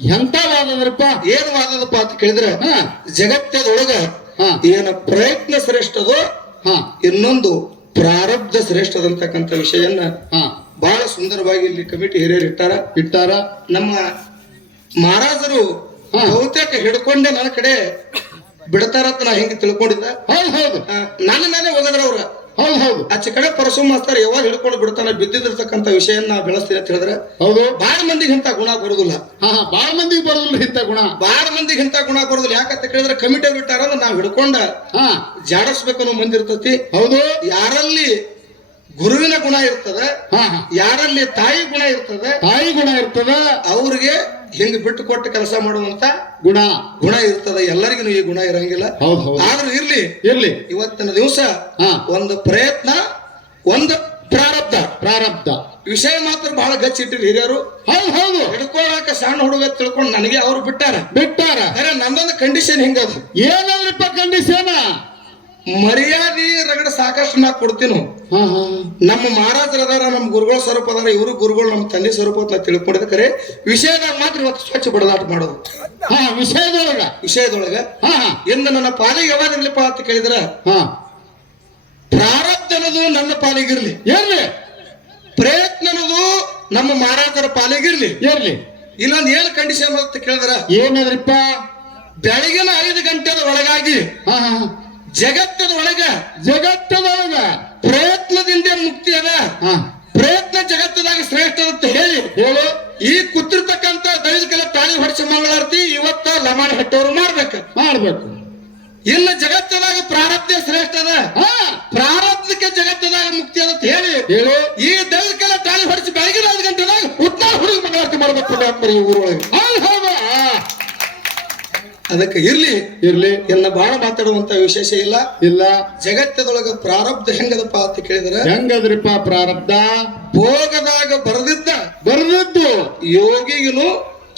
ಎಂತ ವಾದದ್ರಪ್ಪ? ಏನು ವಾದದಪ್ಪ ಅಂತ ಕೇಳಿದ್ರೆ ಜಗತ್ತದೊಳಗ ಏನ ಪ್ರಯತ್ನ ಶ್ರೇಷ್ಠದೋ ಹಾ. ಇನ್ನೊಂದು ಪ್ರಾರಬ್ಧ ಶ್ರೇಷ್ಠದಂತಕ್ಕಂಥ ವಿಷಯನ್ನ ಹಾ. ಬಹಳ ಸುಂದರವಾಗಿ ಇಲ್ಲಿ ಕಮಿಟಿ ಹಿರಿಯರು ಇಟ್ಟಾರ. ಇಟ್ಟಾರ. ನಮ್ಮ ಮಹಾರಾಜರು. ಬಹುತೇಕ ಹಿಡ್ಕೊಂಡೆ ನನ್ನ ಕಡೆ ಬಿಡ್ತಾರ ನಾ ಹಿಂಗೆ ತಿಳ್ಕೊಂಡಿದ್ದ. ಹೌದು ಹೌದು. ನಾನು ನನ್ನ ಮೇಲೆ ಹೋಗದ್ರ ಅವ್ರ. ಹೌದು ಹೌದು. ಆಚೆ ಕಡೆ ಪರಶು ಮಾಸ್ತರ್ ಯಾವಾಗ ಹಿಡ್ಕೊಂಡು ಬಿಡ್ತಾನೆ ಬಿದ್ದಿದಿರ್ತಕ್ಕಂಥ ವಿಷಯನ್ನ ಬೆಳೆಸ್ತೀನಿ ಅಂತ ಹೇಳಿದ್ರೆ ಹೌದು. ಬಾಳ ಮಂದಿಗೆ ಇಂಥ ಗುಣ ಬರುದಿಲ್ಲ. ಹಾ ಹಾ ಬಾಳ ಮಂದಿಗೆ ಬರೋದಿಲ್ಲ ಇಂಥ ಗುಣ. ಬಾಳ ಮಂದಿಗೆ ಇಂಥ ಗುಣ ಬರುದಿಲ್ಲ. ಯಾಕಂತ ಕೇಳಿದ್ರೆ ಕಮಿಟಿ ಬಿಟ್ಟಾರ ನಾವು ಹಿಡ್ಕೊಂಡ ಹಾ. ಜಾಡಿಸ್ಬೇಕನ್ನೋ ಅನ್ನೋ ಮಂದಿ ಇರ್ತತಿ. ಹೌದು. ಯಾರಲ್ಲಿ ಗುರುವಿನ ಗುಣ ಇರ್ತದೆ ಯಾರಲ್ಲಿ ತಾಯಿ ಗುಣ ಇರ್ತದೆ ತಾಯಿ ಗುಣ ಇರ್ತದ. ಅವ್ರಿಗೆ ಹಿಂಗ್ ಬಿಟ್ಟು ಕೊಟ್ಟು ಕೆಲಸ ಮಾಡುವಂತ ಗುಣ ಗುಣ ಇರ್ತದ. ಎಲ್ಲರಿಗೂ ಈ ಗುಣ ಇರಂಗಿಲ್ಲ. ಹೌದು ಹೌದು. ಆದ್ರೂ ಇರ್ಲಿ. ಇರ್ಲಿ. ಇವತ್ತಿನ ದಿವಸ ಒಂದು ಪ್ರಯತ್ನ ಒಂದು ಪ್ರಾರಬ್ಧ. ಪ್ರಾರಬ್ಧ. ವಿಷಯ ಮಾತ್ರ ಬಹಳ ಗಚ್ಚಿಟ್ಟಿರಿ ಹಿರಿಯರು. ಹೌದು ಹೌದು. ಹಿಡ್ಕೊಳಕ ಸಣ್ಣ ಹುಡುಗ ತಿಳ್ಕೊಂಡು ನನಗೆ ಅವ್ರು ಬಿಟ್ಟಾರ. ಬಿಟ್ಟಾರ. ಅರೆ ನಂದೊಂದು ಕಂಡೀಷನ್ ಹಿಂಗದು. ಏನಂದ್ರಪ್ಪ ಕಂಡೀಷನ್ ಮರ್ಯಾದೆ ರಗಡ ಸಾಕಷ್ಟು ನಾ ಕೊಡ್ತೀನು ಹಾ ಹಾ ನಮ್ಮ ಮಹಾರಾಜರ ಅದಾರ ನಮ್ಮ ಗುರುಗಳ ಸ್ವರೂಪ ಅದಾರ ಇವರು ಗುರುಗಳು ನಮ್ಮ ತಂದೆ ಸ್ವರೂಪ ಅಂತ ತಿಳ್ಕೊಂಡಿದ್ದ. ಖರೆ ವಿಷಯದಾಗ ಮಾತ್ರ ಇವತ್ತು ಸ್ವಚ್ಛ ಬಡದಾಟ ಮಾಡೋದು. ಹಾ ವಿಷಯದೊಳಗ. ವಿಷಯದೊಳಗ. ಹಾ ಹಾ. ಎಂದು ನನ್ನ ಪಾಲಿಗೆ ಯಾವಾಗಿರ್ಲಿಪ್ಪ ಅಂತ ಕೇಳಿದ್ರ? ಪ್ರಾರಬ್ಧನದು ನನ್ನ ಪಾಲಿಗಿರ್ಲಿ ಏನ್ರಿ ಪ್ರಯತ್ನ ಅನ್ನೋದು ನಮ್ಮ ಮಹಾರಾಜರ ಪಾಲಿಗಿರ್ಲಿ ಏನ್ರಿ ಇಲ್ಲೊಂದು ಏನ್ ಕಂಡೀಷನ್ ಅಂತ ಕೇಳಿದ್ರ? ಏನದ್ರಿಪ್ಪ ಬೆಳಗಿನ ಐದು ಗಂಟೆದ ಒಳಗಾಗಿ ಹಾ ಹಾ ಹಾ. ಜಗತ್ತದ ಒಳಗ ಜಗತ್ತದೊಳಗ ಪ್ರಯತ್ನದಿಂದ ಮುಕ್ತಿ ಅದ. ಪ್ರಯತ್ನ ಜಗತ್ತದಾಗ ಶ್ರೇಷ್ಠ ಅಂತ ಹೇಳಿ. ಹೇಳು. ಈ ಕುತ್ತಿರ್ತಕ್ಕಂತ ದೈವಕ್ಕೆಲ್ಲ ತಾಳಿ ಹೊಡೆಸ ಮಂಗಳಾರತಿ ಇವತ್ತ ಲಮಾಣ ಹೆಟ್ಟವರು ಮಾಡ್ಬೇಕು. ಮಾಡ್ಬೇಕು. ಇಲ್ಲ ಜಗತ್ತದಾಗ ಪ್ರಾರಬ್ಧ ಶ್ರೇಷ್ಠ ಅದ. ಪ್ರಾರಬ್ಧಕ್ಕೆ ಜಗತ್ತದಾಗ ಮುಕ್ತಿ ಅದ ಅಂತ ಹೇಳಿ. ಹೇಳು. ಈ ದೈವಕ್ಕೆಲ್ಲ ತಾಳಿ ಹೊಡಿಸಿ ಬೆಳಗಿನ ಐದು ಗಂಟೆದಾಗ ಉತ್ತರ ಹುಡುಗಿ ಮಂಗಳಾರತಿ ಮಾಡ್ಬೇಕು ಡಾಕ್ಟರ್ ಈ ಊರೊಳಗೆ. ಅದಕ್ಕೆ ಇರ್ಲಿ. ಇರ್ಲಿ. ಎಲ್ಲ ಬಹಳ ಮಾತಾಡುವಂತ ವಿಶೇಷ ಇಲ್ಲ. ಇಲ್ಲ. ಜಗತ್ತದೊಳಗ ಪ್ರಾರಬ್ಧ ಹೆಂಗದಪ್ಪ ಅಂತ ಕೇಳಿದ್ರೆ ಹೆಂಗದ್ರಿಪ್ಪ ಪ್ರಾರಬ್ಧ? ಭೋಗದಾಗ ಬರೆದಿದ್ದ ಬರ್ದದ್ದು. ಯೋಗಿಗೂ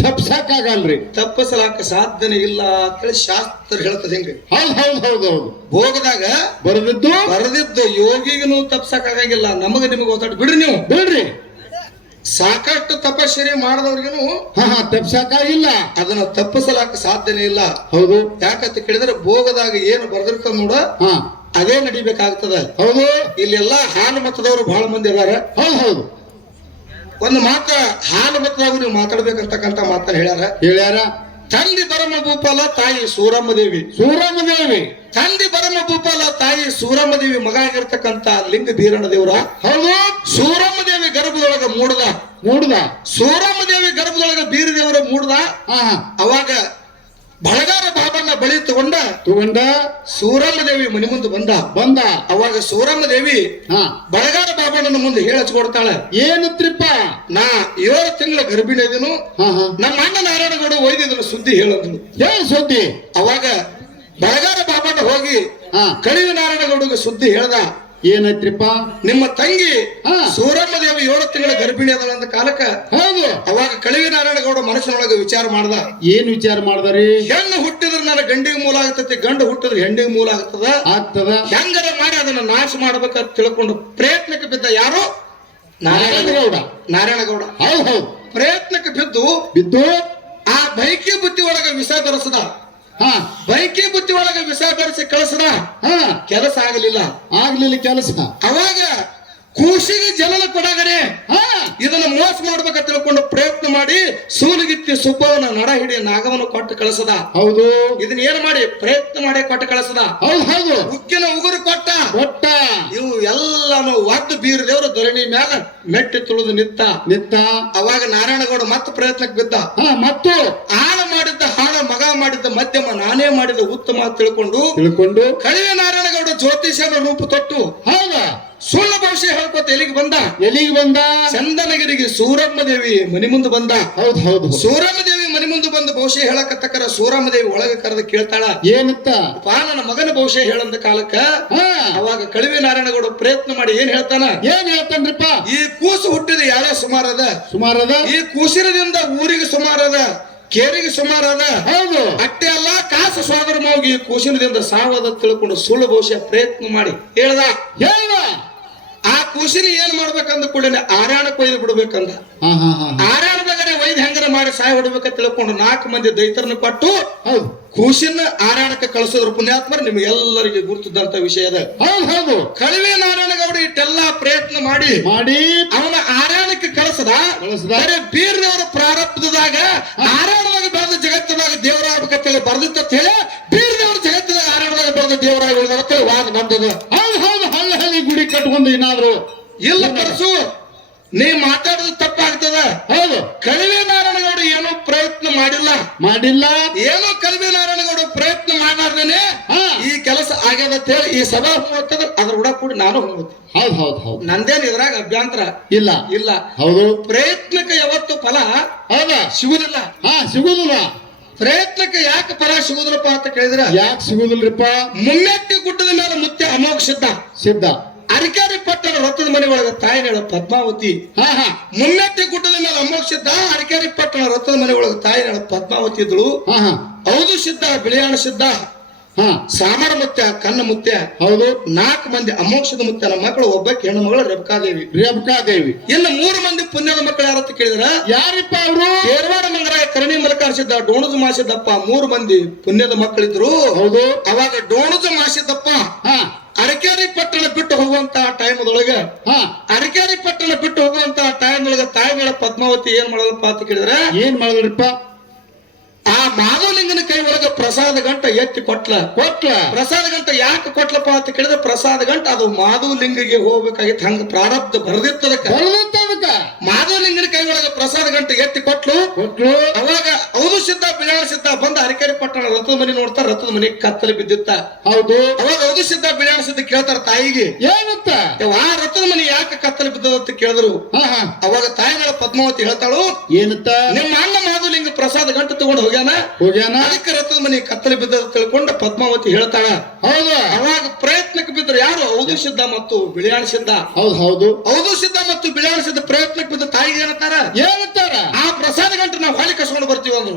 ತಪ್ಸಕ್ಕಾಗಲ್ರಿ ತಪ್ಪಸಲಾಕ ಸಾಧ್ಯನೇ ಇಲ್ಲ ಅಂತೇಳಿ ಶಾಸ್ತ್ರ ಹೇಳ್ತದೆ ಹೆಂಗ್ರಿ ಹೌದು ಹೌದು ಹೌದು ಹೌದು. ಭೋಗದಾಗ ಬರ್ದಿದ್ದು? ಬರೆದಿದ್ದು ಯೋಗಿಗೂ ತಪ್ಸಕ್ಕಾಗಂಗಿಲ್ಲ ನಮಗ ನಿಮಗೆ ಓದಾಡ್ ಬಿಡ್ರಿ ನೀವು. ಬಿಡ್ರಿ. ಸಾಕಷ್ಟು ತಪಶ್ಚರ್ಯ ಮಾಡಿದವ್ರಿಗೂ ಹಾ ತಪ್ಸಕ ಇಲ್ಲ ಅದನ್ನ ತಪ್ಪಿಸಲಾಕ ಸಾಧ್ಯನೇ ಇಲ್ಲ. ಹೌದು. ಯಾಕಂತ ಕೇಳಿದ್ರೆ ಭೋಗದಾಗ ಏನು ಬರ್ದಿರ್ತ ನೋಡ ಹಾ. ಅದೇ ನಡಿಬೇಕಾಗ್ತದ. ಹೌದು. ಇಲ್ಲೆಲ್ಲ ಹಾಲು ಮತದವರು ಬಹಳ ಮಂದಿ ಅದಾರ. ಹೌದು ಹೌದು. ಒಂದು ಮಾತ ಹಾಲು ಮತದಾಗ ನೀವು ಮಾತಾಡ್ಬೇಕಂತಕ್ಕಂತ ಮಾತನ್ನ ಹೇಳ್ಯಾರ. ಹೇಳ್ಯಾರ. ತಂದೆ ಧರ್ಮ ಭೂಪಾಲ ತಾಯಿ ಸೂರಮ್ಮ ದೇವಿ. ಸೂರಮ್ಮ ದೇವಿ. ತಂದೆ ಪರಮ ಭೂಪಾಲ ತಾಯಿ ಸೂರಮ್ಮ ದೇವಿ ಮಗ ಆಗಿರ್ತಕ್ಕಂತ ಲಿಂಗ ಬೀರಣ್ಣ ದೇವರ ಹೌದು. ಸೂರಮ್ಮ ದೇವಿ ಗರ್ಭದೊಳಗ ಮೂಡದ. ಮೂಡದ. ಸೂರಮ್ಮ ದೇವಿ ಗರ್ಭದೊಳಗ ಬೀರ ದೇವರ ಮೂಡದ. ಅವಾಗ ಬಳಗಾರ ಬಾಬನ್ನ ಬಳಿ ತಗೊಂಡ ತಗೊಂಡ ಸೂರಮ್ಮ ದೇವಿ ಮನೆ ಮುಂದೆ ಬಂದ. ಬಂದ. ಅವಾಗ ಸೂರಮ್ಮ ದೇವಿ ಹಾ. ಬಳಗಾರ ಬಾಬಣ್ಣನ ಮುಂದೆ ಹೇಳಚ್ಕೊಡ್ತಾಳೆ ಏನತ್ರಿಪ್ಪ? ನಾ ಏಳು ತಿಂಗಳ ಗರ್ಭಿಣಿ ಇದೀನು. ನಮ್ಮ ಅಣ್ಣ ನಾರಾಯಣಗೌಡ ಒಯ್ದಿದ್ದನು ಸುದ್ದಿ ಹೇಳೋದನು ಏನ್ ಸುದ್ದಿ? ಅವಾಗ ಬಳಗಾರ ಹೋಗಿ ಕಳಿವ ನಾರಾಯಣಗೌಡಗೆ ಸುದ್ದಿ ಹೇಳ್ದ ಏನೈತ್ರಿಪ್ಪ ನಿಮ್ಮ ತಂಗಿ. ಸೂರಮ್ಮ ದೇವಿ ಏಳು ತಿಂಗಳ ಗರ್ಭಿಣಿ ಅದಳ ಕಾಲಕ್ಕ ಹೌದು. ಅವಾಗ ಕಳಿವಿ ನಾರಾಯಣಗೌಡ ಮನಸ್ಸಿನೊಳಗ ವಿಚಾರ ಮಾಡ್ದ. ಏನ್ ವಿಚಾರ ಮಾಡ್ದಾರಿ? ಹೆಣ್ಣು ಹುಟ್ಟಿದ್ರೆ ನನ್ನ ಗಂಡಿಗೆ ಮೂಲ ಆಗ್ತತಿ ಗಂಡು ಹುಟ್ಟಿದ್ರೆ ಹೆಂಡಿಗೆ ಮೂಲ ಆಗ್ತದ? ಆಗ್ತದ. ಹೆಂಗರ ಮಾಡಿ ಅದನ್ನ ನಾಶ ಮಾಡ್ಬೇಕಂತ ತಿಳ್ಕೊಂಡು ಪ್ರಯತ್ನಕ್ಕೆ ಬಿದ್ದ ಯಾರು? ನಾರಾಯಣ ನಾರಾಯಣಗೌಡ. ನಾರಾಯಣಗೌಡ. ಹೌದು ಹೌದು. ಪ್ರಯತ್ನಕ್ಕೆ ಬಿದ್ದು ಬಿದ್ದು ಆ ಬೈಕಿ ಬುತ್ತಿ ಒಳಗ ವಿಷ ಬೆರೆಸದ ಹಾ ಬೈಕಿ ಬುತ್ತಿ ಒಳಗ ವಿಷ ಬೆರೆಸಿ ಕಳಿಸದ ಹಾ ಕೆಲಸ ಆಗಲಿಲ್ಲ. ಆಗ್ಲಿಲ್ಲ ಕೆಲಸ. ಅವಾಗ ಕೂಸಿಗೆ ಜನನ ಕೊಡಗರೆ ಹಾ ಇದನ್ನ ಮೋಸ ಮಾಡ್ಬೇಕಂತ ತಿಳ್ಕೊಂಡು ಪ್ರಯತ್ನ ಮಾಡಿ ಸೂಲಗಿತ್ತಿ ಸುಬ್ಬವನ ನಡ ಹಿಡಿ ನಾಗವನ ಕೊಟ್ಟು ಕಳಿಸದ. ಹೌದು. ಇದನ್ನ ಏನ್ ಮಾಡಿ? ಪ್ರಯತ್ನ ಮಾಡಿ ಕೊಟ್ಟು ಕಳಿಸದ. ಹೌದು ಹೌದು. ಉಕ್ಕಿನ ಉಗುರು ಕೊಟ್ಟ. ಕೊಟ್ಟ. ಇವು ಎಲ್ಲಾನು ಒದ್ದು ಬೀರ ದೇವರು ಧರಣಿ ಮ್ಯಾಲ ಮೆಟ್ಟಿ ತುಳಿದು ನಿತ್ತ. ನಿತ್ತ. ಅವಾಗ ನಾರಾಯಣಗೌಡ ಮತ್ತೆ ಪ್ರಯತ್ನಕ್ಕೆ ಬಿದ್ದ. ಹಾ ಮತ್ತು? ಆಳ ಮಾಡಿದ್ದ ಹಾಳ ಮಗ ಮಾಡಿದ್ದ ಮಧ್ಯಮ ನಾನೇ ಮಾಡಿದ ಉತ್ತಮ ಅಂತ ತಿಳ್ಕೊಂಡು ತಿಳ್ಕೊಂಡು ಕಳೆಯ ನಾರಾಯಣಗೌಡ ಜ್ಯೋತಿಷನ ರೂಪ ತೊಟ್ಟು. ಹೌದ. ಸುಳ್ಳು ಭಾಷೆ ಹೇಳ್ಕೊತ ಎಲ್ಲಿಗೆ ಬಂದ? ಎಲ್ಲಿಗೆ ಬಂದ? ಚಂದನಗಿರಿಗೆ ಸೂರಮ್ಮ ದೇವಿ ಮನೆ ಮುಂದೆ ಬಂದ. ಹೌದು ಹೌದು ಸೂರಮ್ಮ ದೇವಿ ಮನೆ ಮುಂದೆ ಬಂದ ಭವಿಷ್ಯ ಹೇಳಕತ್ತಕ್ಕರ ಸೂರಮ್ಮ ದೇವಿ ಒಳಗೆ ಕರೆದು ಕೇಳ್ತಾಳ. ಏನತ್ತ ಪಾ ನನ್ನ ಮಗನ ಭವಿಷ್ಯ ಹೇಳಂದ ಕಾಲಕ್ಕ ಹಾ. ಅವಾಗ ಕಳಿವೆ ನಾರಾಯಣಗೌಡ ಪ್ರಯತ್ನ ಮಾಡಿ ಏನ್ ಹೇಳ್ತಾನ? ಏನ್ ಹೇಳ್ತಾನ್ರಿಪ್ಪ? ಈ ಕೂಸು ಹುಟ್ಟಿದ ಯಾಳೆ ಸುಮಾರದ? ಸುಮಾರದ? ಈ ಕೂಸಿರದಿಂದ ಊರಿಗೆ ಸುಮಾರದ? ಕೇರಿಗೆ ಸುಮಾರದ? ಹೌದು. ಅಟ್ಟೆ ಅಲ್ಲ ಕಾಸು ಸ್ವಾದರ ಈ ಕೂಸಿನದಿಂದ ಸಾವದ ತಿಳ್ಕೊಂಡು ಸುಳ್ಳು ಭವಿಷ್ಯ ಪ್ರಯತ್ನ ಮಾಡಿ. ಹೇಳ್ದ? ಹೇಳ ಆ ಕೂಸಿನ ಏನ್ ಮಾಡ್ಬೇಕಂದ ಕೂಡಲೇ ಆರಾಣ ಕೊಯ್ದು ಬಿಡ್ಬೇಕಂದ. ಆರ್ಯಾಣದಾಗರೆ ವೈದ್ಯ ಹೆಂಗಾರ ಮಾಡಿ ಸಾಯ ಹೊಡಬೇಕ ತಿಳ್ಕೊಂಡು ನಾಲ್ಕು ಮಂದಿ ದೈತರನ್ನ ಕೊಟ್ಟು ಹೌದು. ಕೂಸಿನ ಆರ್ಯಾಣಕ್ಕೆ ಕಳಿಸೋದ್ರ ಪುಣ್ಯಾತ್ಮರು ನಿಮ್ಗೆಲ್ಲರಿಗೆ ಗುರುತಿದ್ದಂತ ವಿಷಯ ಅದ. ಹೌದು ಹೌದು. ಕಳಿವೆ ನಾರಾಯಣಗೌಡ ಇಟ್ಟೆಲ್ಲಾ ಪ್ರಯತ್ನ ಮಾಡಿ ಮಾಡಿ. ಅವನ ಆರಾಣಕ್ಕೆ ಕಳಿಸದ. ಬೇರೆ ಬರೀ ಬೀರ್ನವರ ಪ್ರಾರಬ್ಧದಾಗ ಆರಾಣದಾಗ ಬೆಳೆದ ಜಗತ್ತದಾಗ ದೇವರಾಗಬೇಕಂತೇಳಿ ಬರ್ದಿತ್ತ ಹೇಳಿ ಬೀರ್ನವರ ಜಗತ್ತದಾಗ ಆರಾಣದಾಗ ಬೆಳೆದ ದೇವರಾಗಿ ಉಳಿದಂತೇಳಿ ವಾದ ಬಂದದ. ಹೌದು. ಕಟ್ಕೊಂಡು ಏನಾದ್ರು ಇಲ್ಲ ಕರ್ಸು ನೀ ಮಾತಾಡೋದು ತಪ್ಪಾಗ್ತದ. ಹೌದು. ಕಳಿವೆ ನಾರಾಯಣಗೌಡ ಏನು ಪ್ರಯತ್ನ ಮಾಡಿಲ್ಲ. ಮಾಡಿಲ್ಲ. ಏನು ಕಳಿವೆ ನಾರಾಯಣಗೌಡ ಪ್ರಯತ್ನ ಮಾಡಾರ್ದೇನೆ ಹಾ. ಈ ಕೆಲಸ ಆಗ್ಯದ ಅಂತ ಹೇಳಿ ಈ ಸಭಾ ಹೋಗ್ತದ ಅದ್ರ ಕೂಡ ಕೂಡಿ ನಾನು ಹೋಗುತ್ತೆ ಹೌದು ಹೌದು ಹೌದು. ನಂದೇನ್ ಇದ್ರಾಗ ಅಭ್ಯಂತರ? ಇಲ್ಲ. ಇಲ್ಲ. ಹೌದು. ಪ್ರಯತ್ನಕ್ಕೆ ಯಾವತ್ತು ಫಲ ಹೌದ. ಸಿಗುದಿಲ್ಲ. ಹಾ ಸಿಗುದಿಲ್ಲ. ಪ್ರಯತ್ನಕ್ಕೆ ಯಾಕೆ ಫಲ ಸಿಗುದಿಲ್ಲಪ್ಪ ಅಂತ ಕೇಳಿದ್ರ ಯಾಕೆ ಸಿಗುದಿಲ್ಲರಿಪ್ಪ ಮುಮ್ಮೆಟ್ಟಿ ಗುಡ್ಡದ ಮೇಲೆ ಮುತ್ಯ ಅಮೋಘ ಸಿದ್ಧ. ಸಿದ್ಧ. ಅರಿಕಾರಿ ಪಟ್ಟಣ ರಥದ ಮನೆ ಒಳಗ ತಾಯಿಗಳ ಪದ್ಮಾವತಿ. ಹಾ ಹಾ ಮುನ್ನೆಟ್ಟಿ ಗುಡ್ಡದ ಮೇಲೆ ಅಮೋಘ ಸಿದ್ಧ ಅರಿಕಾರಿ ಪಟ್ಟಣ ರಥದ ಮನೆ ಒಳಗ ತಾಯಿಗಳ ಪದ್ಮಾವತಿ ಇದ್ಳು ಹಾ ಹಾ ಹೌದು ಸಿದ್ಧ ಬಿಳಿಯಾಣ ಸಿದ್ಧ. ಹಾ. ಸಾಮರ ಮುತ್ಯ ಕನ್ನ ಮುತ್ಯ. ಹೌದು. ನಾಲ್ಕು ಮಂದಿ ಅಮೋಕ್ಷದ ಮುತ್ಯ ನಮ್ಮ ಮಕ್ಕಳು ಒಬ್ಬಕ್ಕೆ ಹೆಣ್ಣು ಮಗಳು ರೇಬಕಾದೇವಿ. ರೇಬಕಾದೇವಿ. ಇನ್ನು ಮೂರು ಮಂದಿ ಪುಣ್ಯದ ಮಕ್ಕಳು ಯಾರತ್ತ ಕೇಳಿದ್ರ? ಯಾರಿಪ್ಪ ಅವರು? ಕೇರವಾಡ ಮಂಗರಾಯ ಕರಣಿ ಮಲಕಾರಿಸಿದ್ದ ಡೋಣದ ಮಾಸಿದ್ದಪ್ಪ. ಮೂರು ಮಂದಿ ಪುಣ್ಯದ ಮಕ್ಕಳಿದ್ರು. ಹೌದು. ಅವಾಗ ಡೋಣದ ಮಾಸಿದ್ದಪ್ಪ. ಹಾ. ಅರಕೇರಿ ಪಟ್ಟಣ ಬಿಟ್ಟು ಹೋಗುವಂತ ಟೈಮ್ದೊಳಗ ಹಾ. ಅರಕೇರಿ ಪಟ್ಟಣ ಬಿಟ್ಟು ಹೋಗುವಂತ ಟೈಮ್ದೊಳಗ ತಾಯಿಗಳ ಪದ್ಮಾವತಿ ಏನ್ ಮಾಡಲಪ್ಪ ಅಂತ ಕೇಳಿದ್ರೆ ಏನ್ ಮಾಡಿದ್ರಪ್ಪ? ಆ ಮಾಧವಲಿಂಗನ ಕೈ ಒಳಗ ಪ್ರಸಾದ ಗಂಟ ಎತ್ತಿ ಕೊಟ್ಲ. ಕೊಟ್ಲ. ಪ್ರಸಾದ ಗಂಟ ಯಾಕೆ ಕೊಟ್ಲಪ್ಪ ಅಂತ ಕೇಳಿದ್ರೆ ಪ್ರಸಾದ ಗಂಟ ಅದು ಮಾಧವಲಿಂಗಿಗೆ ಹೋಗ್ಬೇಕಾಗಿತ್ತು. ಹಂಗ ಪ್ರಾರಬ್ಧ ಬರ್ದಿತ್ತದಕ್ಕ. ಬರದಕ್ಕ ಮಾಧವಲಿಂಗನ ಕೈ ಒಳಗ ಪ್ರಸಾದ ಗಂಟೆ ಎತ್ತಿ ಕೊಟ್ಲು. ಕೊಟ್ಲು. ಅವಾಗ ಹೌದು ಸಿದ್ಧ ಬಿಳಾಳ ಸಿದ್ಧ ಬಂದ ಹರಿಕೇರಿ ಪಟ್ಟಣ ರಥದ ಮನೆ ನೋಡ್ತಾರ ರಥದ ಮನೆ ಕತ್ತಲೆ ಬಿದ್ದಿತ್ತ. ಹೌದು. ಅವಾಗ ಹೌದು ಸಿದ್ಧ ಸಿದ್ಧ ಕೇಳ್ತಾರ ತಾಯಿಗೆ. ಏನಂತ? ಆ ರಥದ ಮನೆ ಯಾಕೆ ಕತ್ತಲೆ ಬಿದ್ದದ ಅಂತ ಕೇಳಿದ್ರು. ಅವಾಗ ತಾಯಿಗಳ ಪದ್ಮಾವತಿ ಹೇಳ್ತಾಳು ಏನಂತ? ನಿಮ್ಮ ಅಣ್ಣ ಮಾಧುಲಿಂಗ ಪ್ರಸಾದ ಗಂಟು ತಗೊಂಡು ಹೋಗ್ಯಾನ? ಹೋಗ್ಯಾನ? ಅದಕ್ಕೆ ರಥದ ಮನೆ ಕತ್ತಲೆ ಬಿದ್ದದ ತಿಳ್ಕೊಂಡ ಪದ್ಮಾವತಿ ಹೇಳ್ತಾಳ. ಹೌದು. ಅವಾಗ ಪ್ರಯತ್ನಕ್ಕೆ ಬಿದ್ದರು ಯಾರು? ಹೌದು ಸಿದ್ಧ ಮತ್ತು ಬಿಳಿಯಾಣ ಸಿದ್ಧ. ಹೌದು ಹೌದು. ಹೌದು ಸಿದ್ಧ ಮತ್ತು ಬಿಳಿಯಾಣ ಸಿದ್ಧ ಪ್ರಯತ್ನಕ್ಕೆ ಬಿದ್ದ ತಾಯಿಗೆ ಏನಂತಾರ? ಏನಂತಾರ? ಆ ಪ್ರಸಾದ ಗಂಟು ನಾವು ಹೊಳಿ ಕಸ್ಕೊಂಡು ಬರ್ತೀವಿ ಅಂದ್ರು.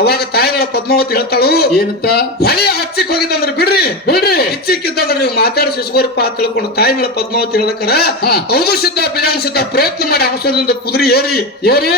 ಅವಾಗ ತಾಯಿಗಳ ಪದ್ಮಾವತಿ ಹೇಳ್ತಾಳು ಏನಂತ? ಹೊಳಿ ಹಚ್ಚಿಕ್ ಹೋಗಿದ್ದಂದ್ರೆ ಬಿಡ್ರಿ. ಬಿಡ್ರಿ. ಹೆಚ್ಚಿಕ್ಕಿದ್ದಂದ್ರೆ ನೀವು ಮಾತಾಡಿ ಶಿಶುಗೋರಪ್ಪ ತಿಳ್ಕೊಂಡು ತಾಯಿಗಳ ಪದ್ಮಾವತಿ ಹೇಳಕಾರ. ಹೌದು ಸಿದ್ಧ ಬಿಜಾನ್ ಸಿದ್ಧ ಪ್ರಯತ್ನ ಮಾಡಿ ಅವಸರದಿಂದ ಕುದುರಿ ಏರಿ. ಏರಿ.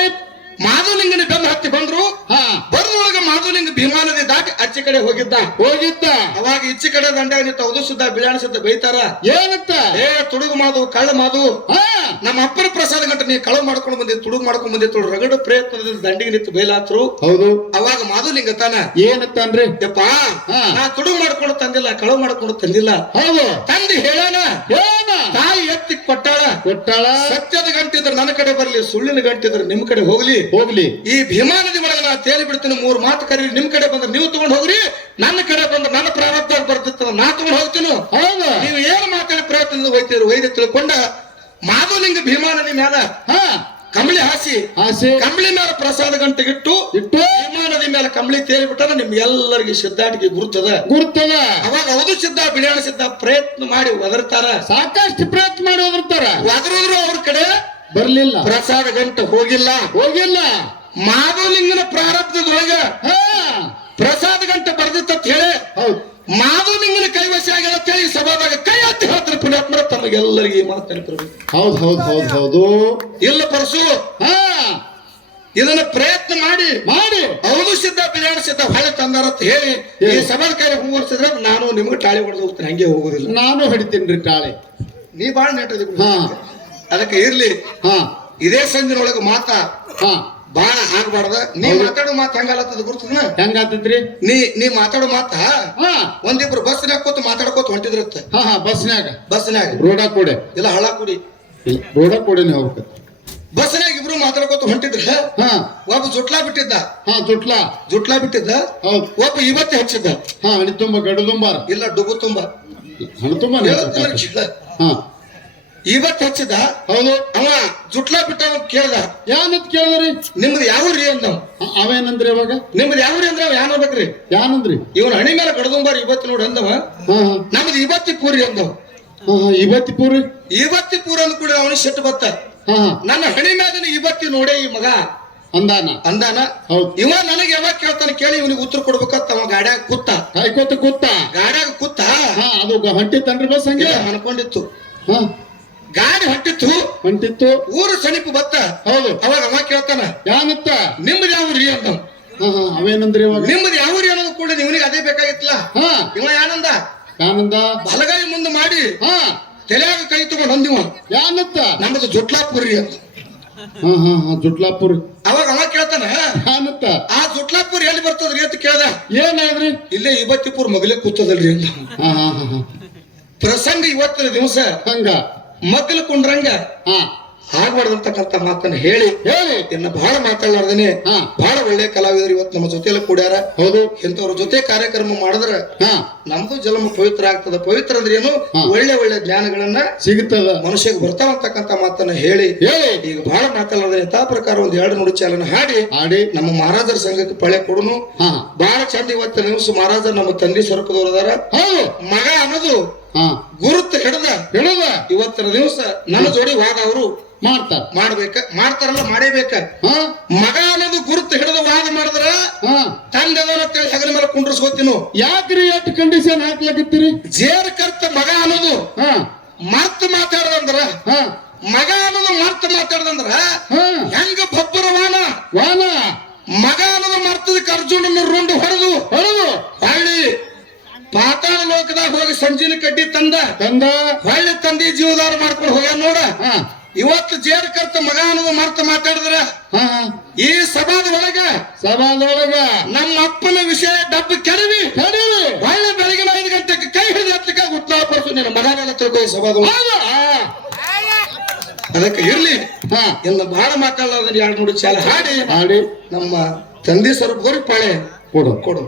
ಮಾಧುಲಿಂಗನ ಬೆನ್ನು ಹತ್ತಿ ಬಂದ್ರು. ಹಾ. ಬರೋದ್ರೊಳಗೆ ಮಾಧುಲಿಂಗ ಭೀಮಾನದಿ ದಾಟಿ ಅಚ್ಚಿ ಕಡೆ ಹೋಗಿದ್ದ. ಹೋಗಿದ್ದ. ಅವಾಗ ಇಚ್ಚಿ ಕಡೆ ದಂಡ ನಿಂತ ಸುದ್ದ ಬಿಳಾಣಿಸಿದ್ದ ಬೈತಾರ. ಏನಂತ? ಏ ತುಡುಗು ಮಾದು ಕಳ್ಳ ಮಾದು ಹಾ. ನಮ್ಮ ಅಪ್ಪನ ಪ್ರಸಾದ ಗಂಟ ನೀ ಕಳು ಮಾಡ್ಕೊಂಡು ಬಂದಿ ತುಡುಗು ಮಾಡ್ಕೊಂಡು ಬಂದಿ ತುಳು ರಗಡು ಪ್ರಯತ್ನದಿಂದ ದಂಡಿಗೆ ನಿಂತು ಬೈಲಾತ್ರು. ಹೌದು. ಅವಾಗ ಮಾಧುಲಿಂಗ ತಾನ ಏನಂತನ್ರಿ ಯಪ್ಪ ಹಾ. ನಾ ತುಡುಗು ಮಾಡ್ಕೊಂಡು ತಂದಿಲ್ಲ ಕಳು ಮಾಡ್ಕೊಂಡು ತಂದಿಲ್ಲ. ಹೌದು. ತಂದಿ ಹೇಳೋಣ. ತಾಯಿ ಎತ್ತಿ ಕೊಟ್ಟಾಳ. ಕೊಟ್ಟಾಳ. ಸತ್ಯದ ಗಂಟಿದ್ರೆ ನನ್ನ ಕಡೆ ಬರ್ಲಿ ಸುಳ್ಳಿನ ಗಂಟಿದ್ರೆ ನಿಮ್ ಕಡೆ ಹೋಗ್ಲಿ. ಹೋಗ್ಲಿ. ಈ ಭೀಮಾ ನದಿ ಒಳಗೆ ನಾ ತೇಲಿ ಬಿಡ್ತೀನಿ ಮೂರ್ ಮಾತು ಕರೀರಿ. ನಿಮ್ ಕಡೆ ಬಂದ್ರೆ ನೀವು ತಗೊಂಡ್ ಹೋಗ್ರಿ ನನ್ನ ಕಡೆ ಬಂದ್ರೆ ನನ್ನ ಪ್ರಾರಬ್ಧ ಬರ್ತಿತ್ತ ನಾ ತಗೊಂಡ್ ಹೋಗ್ತೀನಿ. ಹೌದು? ನೀವು ಏನು ಮಾತಾಡಿ ಪ್ರಯತ್ನದಿಂದ ಹೋಯ್ತೀರಿ ವೈದ್ಯ ತಿಳ್ಕೊಂಡ ಮಾಧುಲಿಂಗ ಭೀಮಾ ನದಿ ಮ್ಯಾಲ ಹಾ. ಕಂಬಳಿ ಹಾಸಿ ಹಾಸಿ. ಕಂಬಳಿ ಮೇಲೆ ಪ್ರಸಾದ ಗಂಟೆಗೆ ಇಟ್ಟು ಭೀಮಾ ನದಿ ಮೇಲೆ ಕಂಬಳಿ ತೇಲಿ ಬಿಟ್ಟಾರ ನಿಮ್ಗೆಲ್ಲರಿಗೆ ಸಿದ್ಧಾಟಿಗೆ ಗುರುತದ. ಗುರುತದ. ಅವಾಗ ಹೌದು ಸಿದ್ಧ ಬಿಳಿಯಾಣ ಸಿದ್ಧ ಪ್ರಯತ್ನ ಮಾಡಿ ಒದರ್ತಾರ. ಸಾಕಷ್ಟು ಪ್ರಯತ್ನ ಮಾಡಿ ಒದರ್ತಾರ. ಒದರಿದ್ರು ಅವ್ರ ಕಡೆ ಬರ್ಲಿಲ್ಲ. ಪ್ರಸಾದ ಗಂಟ ಹೋಗಿಲ್ಲ. ಹೋಗಿಲ್ಲ. ಮಾಧುಲಿಂಗನ ಪ್ರಾರಬ್ಧದೊಳಗ ಹಾ. ಪ್ರಸಾದ ಗಂಟೆ ಬರ್ದಿತ್ತ ಹೇಳಿ ಹೌದು. ಮಾಧುಲಿಂಗನ ಕೈವಶ ಆಗ್ಯಾದ ಹೇಳಿ ಸಭಾದಾಗ ಕೈ ಹತ್ತಿ ಹೇಳ್ತಾರೆ ಪುಣ್ಯಾತ್ಮರ ತಮಗೆಲ್ಲರಿಗೆ ಈ ಮಾತು ನೆನಪಿರ್ಬೇಕು ಹೌದು ಹೌದು ಹೌದು ಹೌದು. ಇಲ್ಲ ಪರಸು. ಹಾ. ಇದನ್ನ ಪ್ರಯತ್ನ ಮಾಡಿ. ಮಾಡಿ. ಹೌದು ಸಿದ್ಧ ಬಿರಿಯಾನಿ ಸಿದ್ಧ ಹೊಳೆ ತಂದಾರ ಅಂತ ಹೇಳಿ ಈ ಸಭಾ ಕಾರ್ಯ ಹೂವರ್ಸಿದ್ರೆ ನಾನು ನಿಮ್ಗೆ ಟಾಳಿ ಹೊಡೆದು ಹೋಗ್ತೀನಿ. ಹಂಗೆ ಹೋಗುದಿಲ್ಲ. ನಾನು ಹೊಡಿತೀನಿ ಟಾಳಿ. ನೀ ಬಾಳ ನೆಟ್ಟದಿ ಹಾ. ಅದಕ್ಕೆ ಇರ್ಲಿ. ಹಾ ಇದೇ ಸಂಜಿನೊಳಗೆ ಮಾತಾ ಹಾ ಬಾಳ ಆಗ್ಬಾರ್ದ. ನೀ. ಮಾತಾಡೋ ಮಾತು ಹಂಗಲ್ಲತ್ತದ ಗುರ್ತದನ ಹೆಂಗಾತೈತ್ರಿ ನೀ ನೀ ಮಾತಾಡೋ ಮಾತ? ಹಾ. ಒಂದಿಬ್ರು ಬಸ್ನ್ಯಾಗ ಕೂತು ಮಾತಾಡ್ಕೋತ ಹೊಂಟಿದ್ರತ್ತ? ಹಾ ಹಾ ಬಸ್ನ್ಯಾಗ. ಬಸ್ನ್ಯಾಗ. ರೋಡ ಕೂಡೆ. ಇಲ್ಲ ಹಳ ಕೂಡಿ. ರೋಡ ಕೂಡೆನೆ ಹೋಗ್ಬೇಕು. ಬಸ್ನ್ಯಾಗ ಇಬ್ರು ಮಾತಾಡ್ಕೋತ ಹೊಂಟಿದ್ರ? ಹಾ. ಒಬ್ಬ ಜುಟ್ಲಾ ಬಿಟ್ಟಿದ್ದ? ಹಾ ಜುಟ್ಲಾ. ಜುಟ್ಲಾ ಬಿಟ್ಟಿದ್ದ? ಒಬ್ಬ ಇವತ್ತೇ ಹಚ್ಚಿದ್ದ? ಹಾ ಹಣಿ ತುಂಬ ಗಡು ತುಂಬ. ಇಲ್ಲ ಡುಬು ತುಂಬ. ಹಣ ತುಂಬ. ಹಾ. ಇವತ್ತು ಹಚ್ಚಿದ? ಹೌದು. ಅವ ಜುಟ್ಲಾ ಬಿಟ್ಟ ಕೇಳ್ದ. ಯಾನಂತ ಕೇಳಿದ್ರಿ? ನಿಮ್ದು ಯಾವ ರೀ ಅಂದ ಅವೇನಂದ್ರಿ ಅವಾಗ? ನಿಮ್ದು ಯಾವ ರೀ ಅಂದ್ರೆ ಯಾನ ಬೇಕ್ರಿ ಯಾನಂದ್ರಿ? ಇವನ್ ಹಣಿ ಮೇಲೆ ಗಡದುಂಬಾರ ಇವತ್ತು ನೋಡಿ ಅಂದವ. ನಮ್ದು ಇವತ್ತಿ ಪೂರಿ ಅಂದವ. ಇವತ್ತಿ ಪೂರಿ? ಇವತ್ತಿ ಪೂರ ಅಂದ್ ಕೂಡ ಅವನಿಗೆ ಸೆಟ್ ಬತ್ತ. ನನ್ನ ಹಣಿ ಮೇಲೆ ಇವತ್ತಿ ನೋಡೇ ಈ ಮಗ. ಅಂದಾನ? ಅಂದಾನ? ಹೌದು. ಇವ ನನಗೆ ಯಾವಾಗ ಕೇಳ್ತಾನೆ ಕೇಳಿ ಇವನಿಗೆ ಉತ್ತರ ಕೊಡ್ಬೇಕಂತ ಅವ ಗಾಡ್ಯಾಗ ಕೂತ. ಕಾಯ್ಕೋತ ಕೂತ. ಗಾಡ್ಯಾಗ ಕೂತ? ಹಾ ಅದು ಗ- ಹೊಂಟಿತ್ತನ್ರಿ ಬಸ್ ಹಂಗೆ? ಅನ್ಕೊಂಡಿತ್ತು. ಹಾ. ಗಾಡಿ ಹೊಂಟಿತ್ತು. ಹೊಂಟಿತ್ತು. ಊರು ಸಮೀಪ ಬತ್ತ. ಹೌದು. ಅವಾಗ ಅವ ಕೇಳ್ತಾನ ಯಾವತ್ತ ನಿಮ್ಮದು ಯಾವ ರೀ? ಅಂತ ಅವೇನಂದ್ರಿ ಇವಾಗ? ನಿಮ್ಮದು ಯಾವ ರೀ? ಅನ್ನೋದು ಕೂಡ ಇವನಿಗೆ ಅದೇ ಬೇಕಾಗಿತ್ತಲ್ಲ. ಹಾ. ಇವ ಯಾನಂದ? ಯಾನಂದ? ಬಲಗೈ ಮುಂದೆ ಮಾಡಿ ಹಾ. ತಲೆಯಾಗ ಕೈ ತಗೊಂಡು ಹೊಂದಿವ. ಯಾನತ್ತ? ನಮ್ಮದು ಜುಟ್ಲಾಪುರಿ ಅಂತ ಹಾ ಹಾ ಹಾ ಜುಟ್ಲಾಪುರ್. ಅವಾಗ ಅವ ಕೇಳ್ತಾನ ಯಾನತ್ತ? ಆ ಜುಟ್ಲಾಪುರಿ ಎಲ್ಲಿ ಬರ್ತದ್ರಿ ಅಂತ ಕೇಳ್ದ. ಏನಾದ್ರಿ? ಇಲ್ಲೇ ಇವತ್ತಿಪುರ್ ಮಗಲೇ ಕೂತದಲ್ರಿ ಅಂತ ಹಾ ಹಾ ಹಾ ಹಾ. ಪ್ರಸಂಗ ಇವತ್ತಿನ ದಿವಸ ಹಂಗ ಮಗ್ಲು ಕುಂಡ್ರಂಗ. ಆಗ್ಬಾರ್ದಂತಕ್ಕಂತ ಮಾತನ್ನ ಹೇಳಿ. ಹೇಳಿ. ಇನ್ನ ಬಹಳ ಮಾತಾಡ್ಲಾರ್ದೇನೆ. ಬಹಳ ಒಳ್ಳೆ ಕಲಾವಿದರು ಇವತ್ತು ನಮ್ಮ ಜೊತೆಲ್ಲ ಕೂಡ್ಯಾರ. ಹೌದು. ಇಂಥವ್ರ ಜೊತೆ ಕಾರ್ಯಕ್ರಮ ಮಾಡಿದ್ರ ನಮ್ದು ಜನ್ಮ ಪವಿತ್ರ ಆಗ್ತದ. ಪವಿತ್ರ ಅಂದ್ರೆ ಏನು? ಒಳ್ಳೆ ಒಳ್ಳೆ ಜ್ಞಾನಗಳನ್ನ ಸಿಗುತ್ತದ. ಮನುಷ್ಯಗೆ ಬರ್ತಾವಂತಕ್ಕಂತ ಮಾತನ್ನ ಹೇಳಿ. ಹೇಳಿ. ಈಗ ಬಹಳ ಮಾತಾಡ್ಲಾರ್ದೆ ಯಥಾ ಪ್ರಕಾರ ಒಂದ್ ಎರಡು ನುಡಿ ಚಾಲನ ಹಾಡಿ. ಹಾಡಿ. ನಮ್ಮ ಮಹಾರಾಜರ ಸಂಘಕ್ಕೆ ಪಳೆ ಕೊಡುನು. ಬಹಳ ಚಂದ ಇವತ್ತು ನಿಮಿಷ ಮಹಾರಾಜ ನಮ್ಮ ತಂದೆ ಸ್ವರೂಪದವ್ರು ಅದಾರ. ಹೌದು. ಮಗ ಅನ್ನೋದು ಗುರುತು ಹಿಡ್ದ ಹೇಳುದ ಇವತ್ತಿನ ದಿವಸ ನನ್ನ ಜೋಡಿ ವಾದ ಅವರು ಮಾಡ್ತಾರ. ಮಾಡ್ಬೇಕ ಮಾಡ್ತಾರಲ್ಲ ಮಾಡೇಬೇಕ. ಹಾ. ಮಗ ಅನ್ನೋದು ಗುರುತು ಹಿಡಿದು ವಾದ ಮಾಡಿದ್ರ ಹಾ. ತಂದೆ ಅಂತೇಳಿ ಹೆಗಲ ಮೇಲೆ ಕುಂಡ್ರಸ್ಕೋತೀನು ಯಾಕ್ರಿ ಎಷ್ಟು ಕಂಡೀಷನ್ ಹಾಕ್ಲಾಕತ್ತೀರಿ? ಜೇರ್ ಕರ್ತ ಮಗ ಅನ್ನೋದು ಹಾ. ಮರ್ತ್ ಮಾತಾಡದಂದ್ರ ಹಾ. ಮಗ ಅನ್ನೋದು ಮರ್ತ್ ಮಾತಾಡದಂದ್ರ ಹೆಂಗ ಬಬ್ಬರ ವಾನ? ಮಗ ಅನ್ನೋದು ಮರ್ತದಕ್ಕೆ ಅರ್ಜುನನ ರುಂಡು ಹೊಡೆದು ಹೊಡೆದು? ಹೊಳ್ಳಿ ಪಾತಾಳ ಲೋಕದಾಗ ಹೋಗಿ ಸಂಜಿನ ಕಡ್ಡಿ ತಂದ ತಂದ. ಹೊಳ್ಳಿ ತಂದಿ ಜೀವದಾರ ಮಾಡ್ಕೊಂಡು ಹೋಗ್ಯಾನ ನೋಡ. ಹಾ. ಇವತ್ತು ಜೇರ್ ಕರ್ತ ಮಗ ಅನ್ನೋದು ಮರ್ತ ಮಾತಾಡಿದ್ರ? ಹಾ ಸಭಾದ ಈ ಸಭಾದ ಒಳಗ ಸಭಾದೊಳಗ ನಮ್ಮ ಅಪ್ಪನ ವಿಷಯ ಡಬ್ಬ ಕೆಡವಿ ಹೊಳ್ಳಿ ಬೆಳಗಿನ ಐದು ಗಂಟೆಗೆ ಕೈ ಹಿಡಿದು ಹತ್ತಕ್ಕೆ ಉತ್ಸಾಹ ಪಡಿಸು ನಿನ್ನ ಮಗನೆಲ್ಲ ತಿಳ್ಕೊ ಈ ಸಭಾದ ಅದಕ್ಕೆ ಇರ್ಲಿ. ಹಾ. ಇನ್ನು ಬಹಳ ಮಾತಾಡೋದನ್ನ ಎರಡು ನೋಡಿ ಚಾಲ ಹಾಡಿ. ಹಾಡಿ. ನಮ್ಮ ತಂದೆ ಸ್ವರೂಪ ಪಾಳೆ ಕೊಡು. ಕೊಡು.